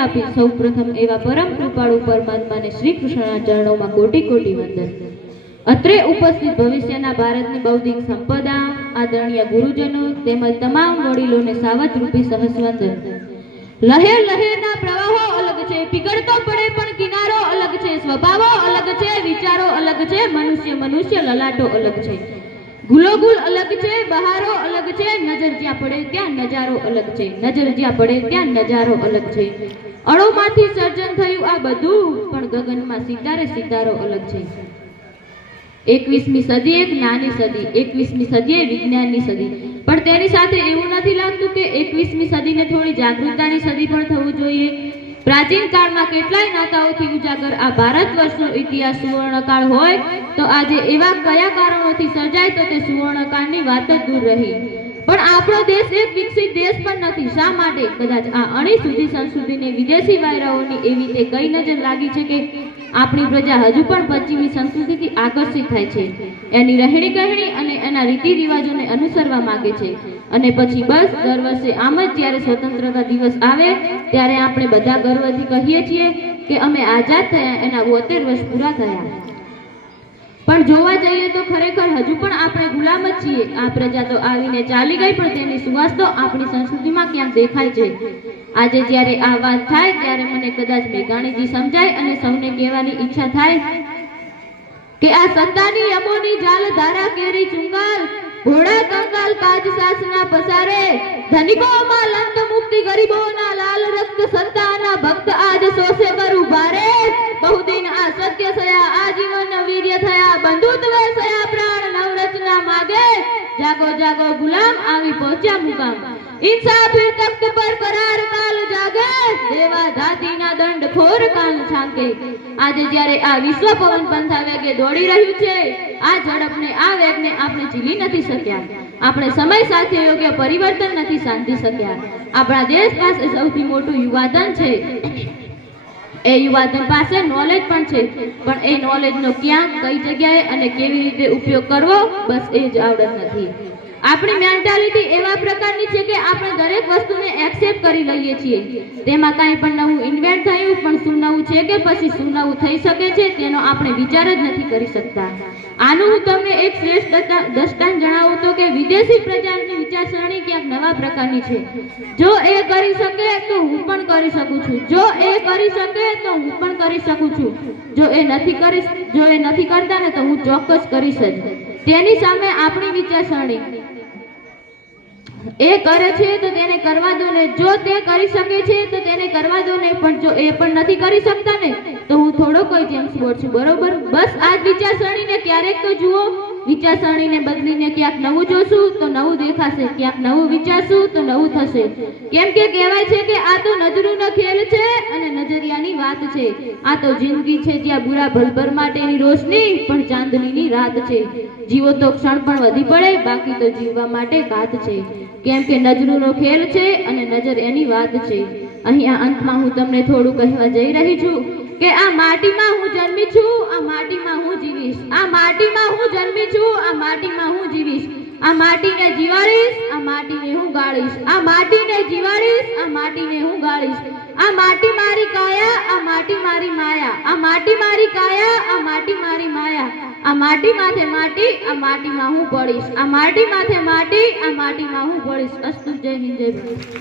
આપી સૌપ્રથમ એવા પરમ કૃપાળુ પરમાત્માને શ્રી કૃષ્ણના ચરણોમાં કોટી કોટી વંદન। અત્રે ઉપસ્થિત ભવિષ્યના ભારતની બૌદ્ધિક સંપદા, આદરણીય ગુરુજનો તેમજ તમામ વડીલોને સાવધ રૂપી સહસ્વંદન। લહેર લહેરના પ્રવાહો અલગ છે, પીગળતો પડે પણ કિનારો અલગ છે, સ્વભાવો અલગ છે, વિચારો અલગ છે, મનુષ્ય લલાટો અલગ છે, ગુલોગુલ અલગ છે, બહારો અલગ છે, નજર જ્યાં પડે ત્યાં નજારો અલગ છે, નજર જ્યાં પડે ત્યાં નજારો અલગ છે। અણુમાંથી સર્જન થયું આ બધું, પણ ગગનમાં સિતારે સિતારો અલગ છે। 21મી સદી એક નાની સદી, 21મી સદી એ વિજ્ઞાનની સદી, પણ તેની સાથે એવું નથી લાગતું કે 21મી સદીને થોડી જાગૃતતાની સદી પણ થવું જોઈએ। પ્રાચીન કાળમાં કેટલાય નાતાઓથી ઉજાગર આ ભારત વર્ષનો ઇતિહાસ સુવર્ણકાળ હોય તો આજે એવા કયા કારણોથી સર્જાય તો તે સુવર્ણકાળની વાત જ દૂર રહી। પણ આપણો દેશ એક વિકસિત દેશ પણ નથી। શા માટે? કદાચ આ અણી સુધી સંસ્કૃતિને વિદેશી વાયરાઓની એવી તે કઈ નજર લાગી છે કે આપણી પ્રજા હજુ પણ પશ્ચિમી સંસ્કૃતિથી આકર્ષિત થાય છે, એની રહેણી કહેણી અને એના રીતિ રિવાજોને અનુસરવા માંગે છે। અને પછી બસ દર વર્ષે આમ જ જ્યારે સ્વતંત્રતા દિવસ આવે ત્યારે આપણે બધા ગર્વથી કહીએ છીએ કે અમે આઝાદ થયા, એના 72 વર્ષ પૂરા થયા। પણ જોવા જઈએ તો ખરેખર હજુ પણ આપણે ગુલામ જ છીએ। આ પ્રજા તો આવીને ચાલી ગઈ, પણ તેની સુવાસ તો આપણી સંસ્કૃતિમાં ક્યાંક દેખાય છે। આજે જ્યારે આ વાત થાય ત્યારે મને કદાચ મેઘાણીજી સમજાય અને સૌને કહેવાની ઈચ્છા થાય કે આ સત્તાની યમોની જાલ ધારા કેરી ચુંગાલ, ઘોડા કંગાલ કાજ શાસના પસારે, ધનિકોમાં લંત મુક્તિ ગરીબોના લાલ રક્ત સત્તાના ભક્ત આજ સોસે પર ઉભા રે। બહુદિન આ સત્ય સયા આજીવન વીર્ય થયા, બંધુત્વે સયા પ્રાણ નવરચના માગે, જાગો જાગો ગુલામ આવી પહોંચ્યા મુકામ, ઇન્સાફી તખ્ત પર કરાર કાલ જાગે, દેવા ધાતીના દંડ ખોર કાન છાંકે। આજે જ્યારે આ વિશ્વ પવન પંથા વેગે દોડી રહ્યું છે, આ ઝડપને આ વેગને આપણે ઝીલી નથી શક્યા। આપણે સમય સાથે યોગ્ય પરિવર્તન નથી સાધી શક્યા। આપણા દેશ પાસે સૌથી મોટું યુવાધન છે, એ યુવાધન પાસે નોલેજ પણ છે, પણ એ નોલેજનો ક્યાં, કઈ જગ્યાએ અને કેવી રીતે ઉપયોગ કરવો, બસ એ જ આવડત નથી। આપણી મેન્ટાલિટી એવા પ્રકારની છે કે આપણે દરેક વસ્તુને એક્સેપ્ટ કરી લઈએ છીએ। તેમાં કાંઈ પણ નવું ઇન્વેન્ટ થયું, પણ શું નવું છે કે પછી શું નવું થઈ શકે છે તેનો આપણે વિચાર જ નથી કરી શકતા। આનું હું તમને એક શ્રેષ્ઠ દ્રષ્ટાંત જણાવું તો કે વિદેશી પ્રજાની વિચારસરણી ક્યાંક નવા પ્રકારની છે। જો એ કરી શકે તો હું પણ કરી શકું છું, જો એ કરી શકે તો હું પણ કરી શકું છું, જો એ નથી કરતા ને તો હું ચોક્કસ કરીશ જ। તેની સામે આપણી વિચારસરણી એ કરે છે તો તેને કરવા દો ને, જો તે કરી શકે છે તો તેને કરવા દો ને, પણ જો એ પણ નથી કરી શકતા ને તો હું થોડો કોઈ જેમ્સ બોન્ડ છું, બરોબર? બસ આ જ વિચારસરણીને ક્યારેક તો જુઓ। વિચારસરણીને બદલીને ક્યાંક નવું જોશું તો નવું દેખાશે, ક્યાંક નવું વિચારશું તો નવું થશે। કેમ કે કહેવાય છે કે આ તો નજરોનો ખેલ છે અને નજરિયાની વાત છે। આ તો જિંદગી છે જ્યાં બુરા ભલભર માટેની રોશની પણ ચાંદનીની રાત છે। જીવો તો ક્ષણ પણ વધી પડે, બાકી તો જીવવા માટે ઘાત છે। કેમ કે નજરોનો ખેલ છે અને નજર એની વાત છે। અહીંયા અંતમાં હું તમને થોડું કહેવા જઈ રહી છું કે આ માટીમાં હું જન્મી છું, આ માટીમાં હું જીવીશ, આ માટીમાં હું જન્મી છું, આ માટીમાં હું જીવીશ, આ માટીને જીવાડીશ, આ માટીને હું ગાળીશ, આ માટીને જીવાડીશ, આ માટીને હું ગાળીશ, આ માટી મારી કાયા, આ માટી મારી માયા, આ માટી મારી કાયા, આ માટી મારી માયા, આ માટી માથે માટી, આ માટીમાં હું પડીશ, આ માટી માથે માટી, આ માટીમાં હું પડીશ। અસ્તુ, જય હિન્દ, જય ભારત।